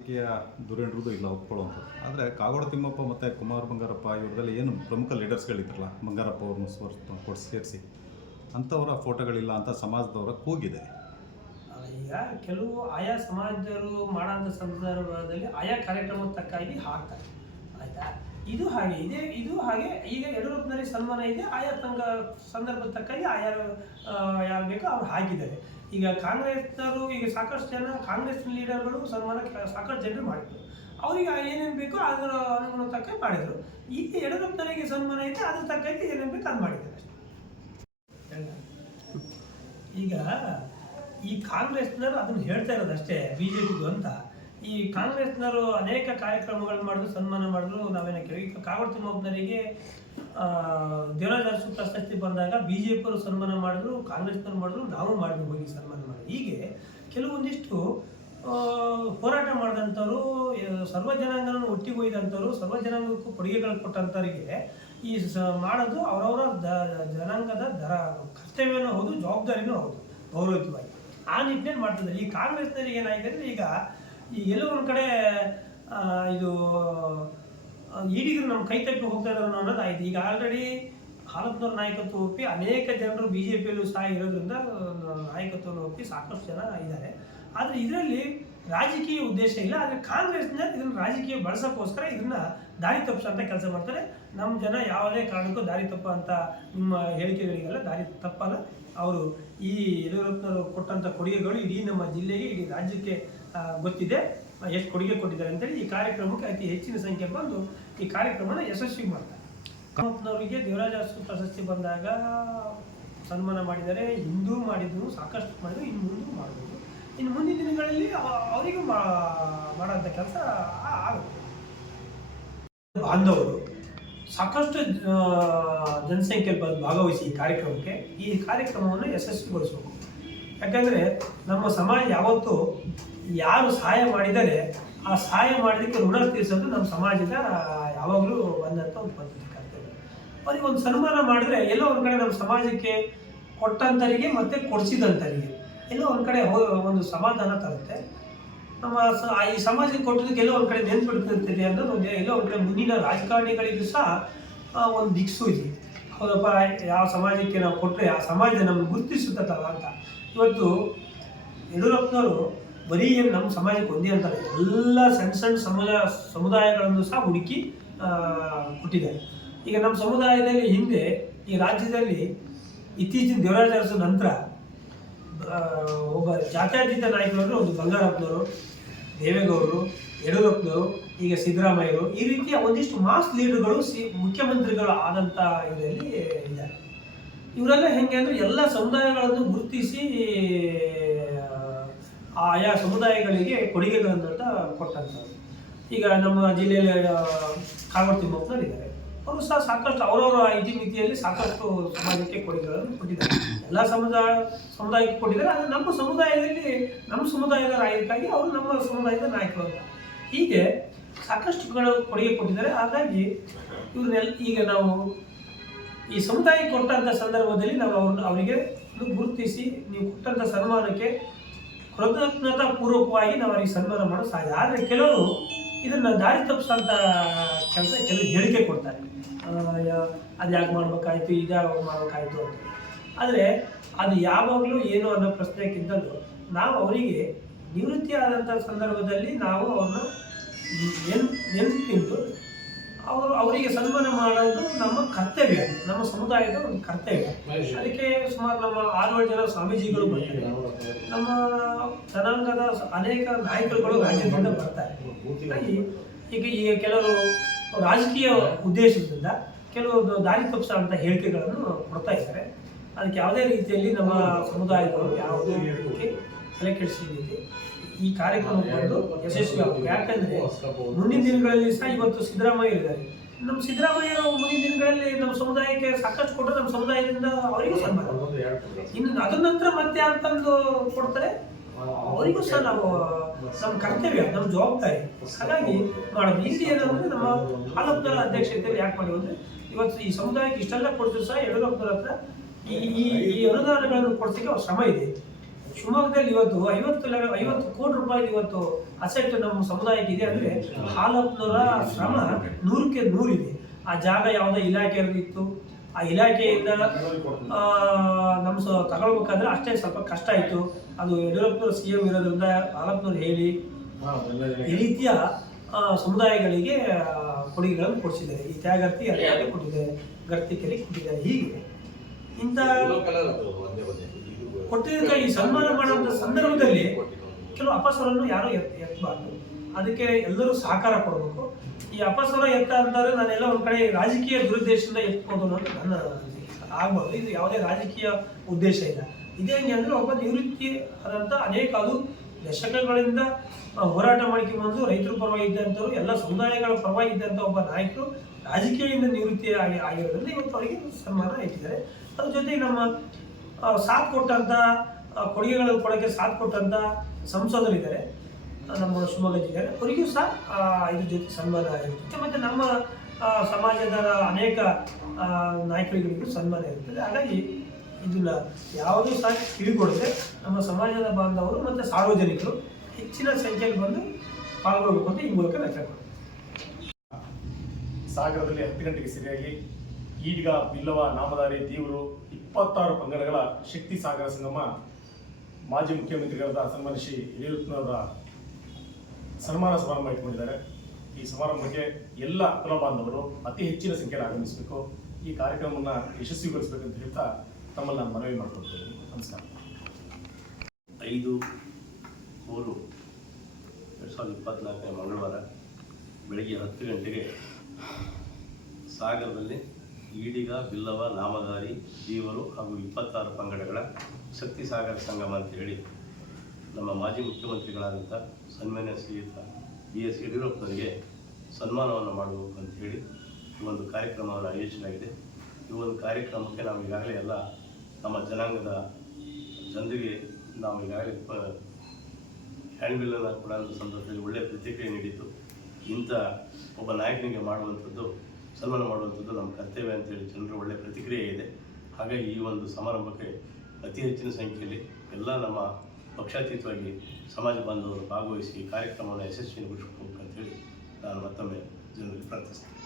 ರಾಜಕೀಯ ದುರೇಂಡ್ರದ್ದು ಇಲ್ಲ ಒಪ್ಕೊಳ್ಳುವಂಥದ್ದು ಆದರೆ ಕಾಗೋಡು ತಿಮ್ಮಪ್ಪ ಮತ್ತು ಕುಮಾರ್ ಬಂಗಾರಪ್ಪ ಇವರಲ್ಲಿ ಏನು ಪ್ರಮುಖ ಲೀಡರ್ಸ್ಗಳಿದ್ರಲ್ಲ ಬಂಗಾರಪ್ಪ ಅವ್ರನ್ನ ಸ್ವರ್ ಕೊಟ್ಟು ಸೇರಿಸಿ, ಅಂಥವರ ಫೋಟೋಗಳಿಲ್ಲ ಅಂತ ಸಮಾಜದವರ ಕೂಗಿದೆ. ಈಗ ಕೆಲವು ಆಯಾ ಸಮಾಜದವರು ಮಾಡೋಂಥ ಸಂದರ್ಭದಲ್ಲಿ ಆಯಾ ಕಾರ್ಯಕ್ರಮದ ತಕ್ಕಾಗಿ ಹಾಕ್ತಾರೆ. ಆಯ್ತಾ? ಇದು ಹಾಗೆ, ಇದೆ, ಇದು ಹಾಗೆ, ಈಗ ಯಡಿಯೂರಪ್ಪನಲ್ಲಿ ಸನ್ಮಾನ ಇದೆ, ಆಯಾ ತಂಗ, ಸಂದರ್ಭದ ತಕ್ಕಾಗಿ ಆಯಾ ಯಾರು ಬೇಕೋ ಅವ್ರು ಹಾಕಿದ್ದಾರೆ. ಈಗ ಕಾಂಗ್ರೆಸ್ನವರು, ಈಗ ಸಾಕಷ್ಟು ಜನ ಕಾಂಗ್ರೆಸ್ ಲೀಡರ್ಗಳು ಸನ್ಮಾನ ಸಾಕಷ್ಟು ಜನರು ಮಾಡಿದ್ರು. ಅವರಿಗೆ ಏನೇನು ಬೇಕೋ ಅದರ ಅನುಗುಣ ತಕ್ಕ ಮಾಡಿದ್ರು. ಈಗ ಯಡಿಯೂರಪ್ಪನವರಿಗೆ ಸನ್ಮಾನ ಇದೆ, ಅದ್ರ ತಕ್ಕಂತೆ ಏನೇನು ಬೇಕು ಅದು ಮಾಡಿದ್ದಾರೆ ಈಗ ಈ ಕಾಂಗ್ರೆಸ್ನವರು ಅದನ್ನು ಹೇಳ್ತಾ ಇರೋದು ಅಷ್ಟೇ ಬಿ ಜೆ ಅಂತ. ಈ ಕಾಂಗ್ರೆಸ್ನವರು ಅನೇಕ ಕಾರ್ಯಕ್ರಮಗಳು ಮಾಡಿದ್ರು ಸನ್ಮಾನ ಮಾಡಿದ್ರು. ನಾವೇನ ಕೇಳಿ ಕಾಗೋಡು ತಿಮ್ಮಪ್ಪನವರಿಗೆ ದೇವರಾಜ ಅರಸು ಪ್ರಶಸ್ತಿ ಬಂದಾಗ ಬಿ ಜೆ ಪಿಯವರು ಸನ್ಮಾನ ಮಾಡಿದ್ರು, ಕಾಂಗ್ರೆಸ್ನವರು ಮಾಡಿದ್ರು, ನಾವು ಮಾಡಿದ್ರು ಹೋಗಿ ಸನ್ಮಾನ ಮಾಡಿದ್ವಿ ಹೀಗೆ ಕೆಲವೊಂದಿಷ್ಟು ಹೋರಾಟ ಮಾಡಿದಂಥವ್ರು ಸರ್ವ ಜನಾಂಗವನ್ನು ಒಟ್ಟಿಗೆ ಒಯ್ದಂಥವ್ರು, ಸರ್ವ ಜನಾಂಗಕ್ಕೂ ಕೊಡುಗೆಗಳು ಕೊಟ್ಟಂಥವರಿಗೆ ಈ ಸ, ಮಾಡೋದು ಅವರವರ ದ, ಜನಾಂಗದ ದರ, ಕರ್ತವ್ಯನೂ ಹೌದು, ಜವಾಬ್ದಾರಿನೂ ಹೌದು ಗೌರವಿತವಾಗಿ ಆ ನಿಟ್ಟಿನಲ್ಲಿ ಮಾಡ್ತಿದ್ದಾರೆ. ಈ ಕಾಂಗ್ರೆಸ್ನಲ್ಲಿ ಏನಾಗಿದೆ ಅಂದರೆ ಈಗ ಈ ಎಲ್ಲೋ ಒಂದು ಕಡೆ ಇದು ಈಡಿಗರು ನಮ್ಮ ಕೈ ತಪ್ಪಿ ಹೋಗ್ತಾ ಇದ್ದಾರೆ ಅನ್ನೋದು ಆಯ್ತು. ಈಗ ಆಲ್ರೆಡಿ ಹಾಲತ್ನವ್ರ ನಾಯಕತ್ವ ಒಪ್ಪಿ ಅನೇಕ ಜನರು ಬಿ ಜೆ ಪಿಯಲ್ಲೂ ಸಹ ಇರೋದ್ರಿಂದ ನಾಯಕತ್ವವನ್ನು ಒಪ್ಪಿ ಸಾಕಷ್ಟು ಜನ ಇದ್ದಾರೆ. ಆದರೆ ಇದರಲ್ಲಿ ರಾಜಕೀಯ ಉದ್ದೇಶ ಇಲ್ಲ. ಆದರೆ ಕಾಂಗ್ರೆಸ್ನ ಇದನ್ನ ರಾಜಕೀಯ ಬಳಸೋಕ್ಕೋಸ್ಕರ ಇದನ್ನ ದಾರಿ ತಪ್ಪಿಸೋಂಥ ಕೆಲಸ ಮಾಡ್ತಾರೆ. ನಮ್ಮ ಜನ ಯಾವುದೇ ಕಾರಣಕ್ಕೂ ದಾರಿ ತಪ್ಪ ಅಂತ ನಿಮ್ಮ ಹೇಳಿಕೆಗಳಿಗೆಲ್ಲ ದಾರಿ ತಪ್ಪಲ್ಲ. ಅವರು ಈ ಯಡಿಯೂರಪ್ಪನವರು ಕೊಟ್ಟಂಥ ಕೊಡುಗೆಗಳು ಇಡೀ ನಮ್ಮ ಜಿಲ್ಲೆಗೆ, ಇಡೀ ರಾಜ್ಯಕ್ಕೆ ಗೊತ್ತಿದೆ. ಎಷ್ಟು ಕೊಡುಗೆ ಕೊಟ್ಟಿದ್ದಾರೆ ಅಂತೇಳಿ ಈ ಕಾರ್ಯಕ್ರಮಕ್ಕೆ ಅತಿ ಹೆಚ್ಚಿನ ಸಂಖ್ಯೆ ಬಂದು ಈ ಕಾರ್ಯಕ್ರಮನ ಯಶಸ್ವಿ ಮಾಡ್ತಾರೆ. ಕಾಮಪ್ಪನವರಿಗೆ ದೇವರಾಜ ಪ್ರಶಸ್ತಿ ಬಂದಾಗ ಸನ್ಮಾನ ಮಾಡಿದರೆ ಹಿಂದೂ ಮಾಡಿದ್ರು ಸಾಕಷ್ಟು ಮಾಡಿದ್ರು, ಇನ್ನು ಮುಂದೂ ಮಾಡ್ಬೋದು. ಇನ್ನು ಮುಂದಿನ ದಿನಗಳಲ್ಲಿ ಅವ- ಅವರಿಗೂ ಮಾಡೋಂಥ ಕೆಲಸ ಆಗುತ್ತೆ. ಬಾಂಧವರು, ಸಾಕಷ್ಟು ಜನಸಂಖ್ಯೆಯಲ್ಲಿ ಬಂದು ಭಾಗವಹಿಸಿ ಈ ಕಾರ್ಯಕ್ರಮಕ್ಕೆ ಈ ಕಾರ್ಯಕ್ರಮವನ್ನು ಯಶಸ್ವಿಗೊಳಿಸಬೇಕು. ಯಾಕಂದರೆ ನಮ್ಮ ಸಮಾಜ ಯಾವತ್ತು ಯಾರು ಸಹಾಯ ಮಾಡಿದರೆ ಆ ಸಹಾಯ ಮಾಡಿದಕ್ಕೆ ಋಣ ತೀರಿಸೋದು ನಮ್ಮ ಸಮಾಜದ ಯಾವಾಗಲೂ ಬಂದಂಥ ಒಂದು ಪದ್ಧತಿ, ಕರ್ತವ್ಯ. ಅವ್ರಿಗೆ ಒಂದು ಸನ್ಮಾನ ಮಾಡಿದ್ರೆ ಎಲ್ಲೋ ಒಂದು ಕಡೆ ನಮ್ಮ ಸಮಾಜಕ್ಕೆ ಕೊಟ್ಟಂಥರಿಗೆ ಮತ್ತು ಕೊಡಿಸಿದಂಥರಿಗೆ ಎಲ್ಲೋ ಒಂದು ಕಡೆ ಒಂದು ಸಮಾಧಾನ ತರುತ್ತೆ. ನಮ್ಮ ಈ ಸಮಾಜಕ್ಕೆ ಕೊಟ್ಟದಕ್ಕೆ ಎಲ್ಲೋ ಒಂದು ಕಡೆ ನೆನ್ಪಿಡ್ತಿರ್ತದೆ ಅನ್ನೋದು ಒಂದು, ಎಲ್ಲೋ ಒಂದು ಕಡೆ ಮುಂದಿನ ರಾಜಕಾರಣಿಗಳಿಗೂ ಸಹ ಒಂದು ಇದೆ. ಹೌದಪ್ಪ, ಯಾವ ಸಮಾಜಕ್ಕೆ ನಾವು ಕೊಟ್ಟರೆ ಆ ಸಮಾಜ ನಮ್ಮನ್ನು ಗುರುತಿಸುತ್ತಲ್ಲ ಅಂತ. ಇವತ್ತು ಯಡಿಯೂರಪ್ಪನವರು ಬರೀ ಏನು ನಮ್ಮ ಸಮಾಜಕ್ಕೆ ಒಂದೇ ಅಂತಾರೆ, ಎಲ್ಲ ಸಣ್ಣ ಸಣ್ಣ ಸಮುದಾಯ ಸಮುದಾಯಗಳನ್ನು ಸಹ ಹುಡುಕಿ ಕೊಟ್ಟಿದ್ದಾರೆ. ಈಗ ನಮ್ಮ ಸಮುದಾಯದಲ್ಲಿ ಹಿಂದೆ, ಈ ರಾಜ್ಯದಲ್ಲಿ ಇತ್ತೀಚಿನ ದೇವರಾಜ ಅರಸು ನಂತರ ಒಬ್ಬ ಜಾತ್ಯತೀತ ನಾಯಕರು ಒಂದು ಬಂಗಾರಪ್ಪನವರು, ದೇವೇಗೌಡರು, ಯಡಿಯೂರಪ್ಪನವರು, ಈಗ ಸಿದ್ದರಾಮಯ್ಯರು ಈ ರೀತಿಯ ಒಂದಿಷ್ಟು ಮಾಸ್ ಲೀಡರ್ಗಳು ಸಿ, ಮುಖ್ಯಮಂತ್ರಿಗಳು ಆದಂಥ ಇದರಲ್ಲಿ ಇದ್ದಾರೆ. ಇವರೆಲ್ಲ ಹೆಂಗೆ ಅಂದರೆ ಎಲ್ಲ ಸಮುದಾಯಗಳನ್ನು ಗುರುತಿಸಿ ಆಯಾ ಸಮುದಾಯಗಳಿಗೆ ಕೊಡುಗೆಗಳನ್ನು ಅಂತ ಕೊಟ್ಟಂಥವ್ರು. ಈಗ ನಮ್ಮ ಜಿಲ್ಲೆಯಲ್ಲಿ ಆ, ಕಾಗೋಡು ತಿಮ್ಮಪ್ಪನವ್ರು ಅವರು ಸಹ ಸಾಕಷ್ಟು ಅವರವರ ಇತಿಮಿತಿಯಲ್ಲಿ ಸಾಕಷ್ಟು ಸಮಾಜಕ್ಕೆ ಕೊಡುಗೆಗಳನ್ನು ಕೊಟ್ಟಿದ್ದಾರೆ. ಎಲ್ಲ ಸಮುದಾಯ ಸಮುದಾಯಕ್ಕೆ ಕೊಟ್ಟಿದ್ದಾರೆ. ಆದರೆ ನಮ್ಮ ಸಮುದಾಯದಲ್ಲಿ ನಮ್ಮ ಸಮುದಾಯದ ನಾಯಕರಾಗಿ ಅವರು ನಮ್ಮ ಸಮುದಾಯದ ನಾಯಕರು. ಹೀಗೆ ಸಾಕಷ್ಟುಗಳು ಕೊಡುಗೆ ಕೊಟ್ಟಿದ್ದಾರೆ. ಹಾಗಾಗಿ ಇವ್ರನ್ನೆಲ್ಲ ಈಗ ನಾವು ಈ ಸಮುದಾಯಕ್ಕೆ ಕೊಟ್ಟಂಥ ಸಂದರ್ಭದಲ್ಲಿ ನಾವು ಅವ್ರನ್ನ ಅವರಿಗೆ ಗುರುತಿಸಿ ನೀವು ಕೊಟ್ಟಂಥ ಸನ್ಮಾನಕ್ಕೆ ಕೃತಜ್ಞತಾ ಪೂರ್ವಕವಾಗಿ ನಾವು ಅವರಿಗೆ ಸನ್ಮಾನ ಮಾಡೋ ಸಾಧ್ಯ. ಆದರೆ ಕೆಲವರು ಇದನ್ನ ದಾರಿ ತಪ್ಪಿಸೋಂಥ ಕೆಲಸ ಕೆಲವು ಹೇಳಿಕೆ ಕೊಡ್ತಾರೆ. ಅದು ಯಾಕೆ ಮಾಡ್ಬೇಕಾಯ್ತು ಇದ್ಯಾವಾಗ ಮಾಡ್ಬೇಕಾಯ್ತು ಅಂತ. ಆದರೆ ಅದು ಯಾವಾಗಲೂ ಏನು ಅನ್ನೋ ಪ್ರಶ್ನೆಗಿಂತಲೂ ನಾವು ಅವರಿಗೆ ನಿವೃತ್ತಿ ಆದಂಥ ಸಂದರ್ಭದಲ್ಲಿ ನಾವು ಅವ್ರನ್ನ ಸಮುದಾಯದ ಒಂದು ಕರ್ತವ್ಯ. ಅದಕ್ಕೆ ಸುಮಾರು ನಮ್ಮ ಆರೇಳು ಜನ ಸ್ವಾಮೀಜಿಗಳು ಬರ್ತಾರೆ. ನಮ್ಮ ಜನಾಂಗದ ಅನೇಕ ನಾಯಕರುಗಳು ರಾಜ್ಯದಿಂದ ಬರ್ತಾರೆ. ಹಾಗಾಗಿ ಈಗ ಈಗ ಕೆಲವರು ರಾಜಕೀಯ ಉದ್ದೇಶದಿಂದ ಕೆಲವು ದಾರಿ ತಪ್ಪಿಸೋ ಅಂತ ಹೇಳಿಕೆಗಳನ್ನು ಕೊಡ್ತಾ ಇದ್ದಾರೆ. ಅದಕ್ಕೆ ಯಾವುದೇ ರೀತಿಯಲ್ಲಿ ನಮ್ಮ ಸಮುದಾಯದವರು ಯಾವುದೇ ಹೇಳಿಕೆ ತಲೆ ಈ ಕಾರ್ಯಕ್ರಮ ಬಂದು ಯಶಸ್ವಿ ಯಾಕಂದ್ರೆ ಮುಂದಿನ ದಿನಗಳಲ್ಲಿ ಸಹ ಇವತ್ತು ಸಿದ್ದರಾಮಯ್ಯ ಇದ್ದಾರೆ. ನಮ್ಮ ಸಿದ್ದರಾಮಯ್ಯ ಮುಂದಿನ ದಿನಗಳಲ್ಲಿ ನಮ್ಮ ಸಮುದಾಯಕ್ಕೆ ಸಾಕಷ್ಟು ಕೊಟ್ಟರೆ ನಮ್ಮ ಸಮುದಾಯದಿಂದ ಅವರಿಗೂ ಸನ್ಮಾನ. ಇನ್ನು ಅದ್ರ ನಂತರ ಮತ್ತೆ ಅಂತಂದು ಕೊಡ್ತಾರೆ? ಅವರಿಗೂ ಸಹ ನಾವು ನಮ್ಮ ಕರ್ತವ್ಯ ನಮ್ಮ ಜವಾಬ್ದಾರಿ. ಹಾಗಾಗಿ ಮಾಡೋದು ಇಲ್ಲಿ ಏನಂದ್ರೆ ನಮ್ಮ ಹಾಲಪ್ಪನವರ ಅಧ್ಯಕ್ಷತೆಯಲ್ಲಿ ಯಾಕೆ ಮಾಡಿ ಅಂದ್ರೆ ಇವತ್ತು ಈ ಸಮುದಾಯಕ್ಕೆ ಇಷ್ಟೆಲ್ಲ ಕೊಡ್ತೀವಿ ಸಹ ಯಡಿಯೂರಪ್ಪನವ್ರ ಹತ್ರ ಈ ಈ ಈ ಅನುದಾನಗಳನ್ನು ಕೊಡ್ಸಕ್ಕೆ ಅವ್ರ ಶ್ರಮ ಇದೆ. ಶಿವಮೊಗ್ಗದಲ್ಲಿ ಇವತ್ತು ಐವತ್ತು ಐವತ್ತು ಕೋಟಿ ರೂಪಾಯಿ ಇವತ್ತು ಅಸೆಟ್ ನಮ್ಮ ಸಮುದಾಯಕ್ಕೆ ಇದೆ ಅಂದ್ರೆ ಹಾಲಪ್ಪನವರ ಶ್ರಮ ನೂರಕ್ಕೆ ನೂರಿದೆ ಆ ಜಾಗ ಯಾವುದೋ ಇಲಾಖೆ ಇತ್ತು. ಆ ಇಲಾಖೆಯಿಂದ ನಮ್ಮ ಸ ತಗೊಳ್ಬೇಕಾದ್ರೆ ಅಷ್ಟೇ ಸ್ವಲ್ಪ ಕಷ್ಟ ಆಯಿತು. ಅದು ಯಡಿಯೂರಪ್ಪನವರು ಸಿ ಎಂ ಇರೋದ್ರಿಂದ ಹಾಲಪ್ಪನವ್ರು ಹೇಳಿ ಈ ರೀತಿಯ ಸಮುದಾಯಗಳಿಗೆ ಕೊಡುಗೆಗಳನ್ನು ಕೊಡಿಸಿದ್ದಾರೆ. ಈ ತ್ಯಾಗರ್ತಿ ಅಲ್ಲಿಗೆ ಕೊಟ್ಟಿದ್ದಾರೆ. ಗರ್ತಿಕೆರೆ ಕೊಟ್ಟಿದ್ದಾರೆ. ಹೀಗೆ ಇಂಥ ಕೊಟ್ಟಿದ್ದಕ್ಕೆ ಈ ಸನ್ಮಾನ ಮಾಡುವಂಥ ಸಂದರ್ಭದಲ್ಲಿ ಕೆಲವು ಅಪಸ್ವರನ್ನು ಯಾರು ಎತ್ ಎತ್ತಬಾರ್ದು ಅದಕ್ಕೆ ಎಲ್ಲರೂ ಸಹಕಾರ ಕೊಡಬೇಕು. ಈ ಅಪಸ್ವರ ಎತ್ತ ಅಂತಾರೆ ನಾನೆಲ್ಲ ಒಂದು ಕಡೆ ರಾಜಕೀಯ ದುರುದ್ದೇಶದಿಂದ ಎತ್ಬೋದು ಅನ್ನೋದು ನನ್ನ ಆಗ್ಬಾರ್ದು ಇದು ಯಾವುದೇ ರಾಜಕೀಯ ಉದ್ದೇಶ ಇಲ್ಲ. ಇದೇ ಅಂದರೆ ಒಬ್ಬ ನಿವೃತ್ತಿ ಆದಂಥ ಅನೇಕ ಅದು ದಶಕಗಳಿಂದ ಹೋರಾಟ ಮಾಡಿಕೊಂಡು ಬಂದು ರೈತರ ಪರವಾಗಿ ಇದ್ದಂಥವ್ರು ಎಲ್ಲ ಸಮುದಾಯಗಳ ಪರವಾಗಿ ಇದ್ದಂಥ ಒಬ್ಬ ನಾಯಕರು ರಾಜಕೀಯದಿಂದ ನಿವೃತ್ತಿ ಆಗಿ ಆಗಿರೋದ್ರಿಂದ ಇವತ್ತು ಅವರಿಗೆ ಸನ್ಮಾನ ಇಟ್ಟಿದ್ದಾರೆ. ಅದ್ರ ಜೊತೆಗೆ ನಮ್ಮ ಸಾಥ್ ಕೊಟ್ಟಂತ ಕೊಡುಗೆಗಳ ಕೊಡೋಕ್ಕೆ ಸಾಥ್ ಕೊಟ್ಟಂತ ಸಂಸದರಿದ್ದಾರೆ. ನಮ್ಮ ಶಿವಮೊಗ್ಗ ಜಿಲ್ಲೆ ಅವರಿಗೂ ಸಹ ಇದ್ರ ಜೊತೆ ಸನ್ಮಾನ ಇರುತ್ತೆ ಮತ್ತು ನಮ್ಮ ಸಮಾಜದ ಅನೇಕ ನಾಯಕರುಗಳಿಗೂ ಸನ್ಮಾನ ಇರುತ್ತದೆ. ಹಾಗಾಗಿ ಇದನ್ನ ಯಾವುದೂ ಸಹ ಕಿವಿಗೊಡದೆ ನಮ್ಮ ಸಮಾಜದ ಬಾಂಧವರು ಮತ್ತು ಸಾರ್ವಜನಿಕರು ಹೆಚ್ಚಿನ ಸಂಖ್ಯೆಯಲ್ಲಿ ಬಂದು ಪಾಲ್ಗೊಳ್ಬೇಕು ಅಂತ ಈ ಮೂಲಕ ವ್ಯಕ್ತಪಡ್ತೀನಿ ಸಾಗರದಲ್ಲಿ ಹತ್ತು ಗಂಟೆಗೆ ಸರಿಯಾಗಿ, ಈಡ್ಗ ಬಿಲ್ಲವ, ನಾಮಧಾರಿ, ದೇವರು ಇಪ್ಪತ್ತಾರು ಪಂಗಡಗಳ ಶಕ್ತಿ ಸಾಗರ ಸಂಗಮ ಮಾಜಿ ಮುಖ್ಯಮಂತ್ರಿಗಳಾದ ಸನ್ಮಾನಿಸಿ ಯಡಿಯೂರಪ್ಪನವರ ಸನ್ಮಾನ ಸಮಾರಂಭ ಇಟ್ಕೊಂಡಿದ್ದಾರೆ. ಈ ಸಮಾರಂಭಕ್ಕೆ ಎಲ್ಲ ಕುಲ ಬಾಂಧವರು ಅತಿ ಹೆಚ್ಚಿನ ಸಂಖ್ಯೆಯಲ್ಲಿ ಆಗಮಿಸಬೇಕು. ಈ ಕಾರ್ಯಕ್ರಮವನ್ನು ಯಶಸ್ವಿಗೊಳಿಸಬೇಕಂತ ಹೇಳ್ತಾ ತಮ್ಮಲ್ಲಿ ನಾನು ಮನವಿ ಮಾಡ್ಕೊಳ್ತೇನೆ ನಮಸ್ಕಾರ. ಐದು, ಮೂರು, ಎರಡು ಸಾವಿರದ ಇಪ್ಪತ್ತ್ನಾಲ್ಕನೇ ಮಂಗಳವಾರ ಬೆಳಗ್ಗೆ ಹತ್ತು ಗಂಟೆಗೆ ಸಾಗರದಲ್ಲಿ ಈಡಿಗ, ಬಿಲ್ಲವ, ನಾಮಧಾರಿ ಜೀವರು ಹಾಗೂ ಇಪ್ಪತ್ತಾರು ಪಂಗಡಗಳ ಶಕ್ತಿ ಸಾಗರ ಸಂಗಮ ಅಂತ ಹೇಳಿ ನಮ್ಮ ಮಾಜಿ ಮುಖ್ಯಮಂತ್ರಿಗಳಾದಂಥ ಸನ್ಮಾನ್ಯ ಶ್ರೀಯುತ ಬಿ ಎಸ್ ಯಡಿಯೂರಪ್ಪನವರಿಗೆ ಸನ್ಮಾನವನ್ನು ಮಾಡಬೇಕು ಅಂತ ಹೇಳಿ ಈ ಒಂದು ಕಾರ್ಯಕ್ರಮವನ್ನು ಆಯೋಜಿಸಲಾಗಿದೆ. ಈ ಒಂದು ಕಾರ್ಯಕ್ರಮಕ್ಕೆ ನಾವು ಈಗಾಗಲೇ ಎಲ್ಲ ನಮ್ಮ ಜನಾಂಗದ ಜನರಿಗೆ ನಾವು ಈಗಾಗಲೇ ಹ್ಯಾಂಡ್ಬಿಲ್ಲನ್ನು ಕೊಡುವಂಥ ಸಂದರ್ಭದಲ್ಲಿ ಒಳ್ಳೆಯ ಪ್ರತಿಕ್ರಿಯೆ ನೀಡಿತ್ತು ಇಂಥ ಒಬ್ಬ ನಾಯಕನಿಗೆ ಮಾಡುವಂಥದ್ದು ಸನ್ಮಾನ ಮಾಡುವಂಥದ್ದು ನಮ್ಮ ಕರ್ತವ್ಯ ಅಂತೇಳಿ ಜನರು ಒಳ್ಳೆಯ ಪ್ರತಿಕ್ರಿಯೆ ಇದೆ. ಹಾಗಾಗಿ ಈ ಒಂದು ಸಮಾರಂಭಕ್ಕೆ ಅತಿ ಹೆಚ್ಚಿನ ಸಂಖ್ಯೆಯಲ್ಲಿ ಎಲ್ಲ ನಮ್ಮ ಪಕ್ಷಾತೀತವಾಗಿ ಸಮಾಜ ಬಾಂಧವರು ಭಾಗವಹಿಸಿ ಕಾರ್ಯಕ್ರಮವನ್ನು ಯಶಸ್ವಿಗೊಳಿಸಬೇಕು ಅಂತೇಳಿ ನಾನು ಮತ್ತೊಮ್ಮೆ ಜನರಿಗೆ ಪ್ರಾರ್ಥಿಸ್ತೇನೆ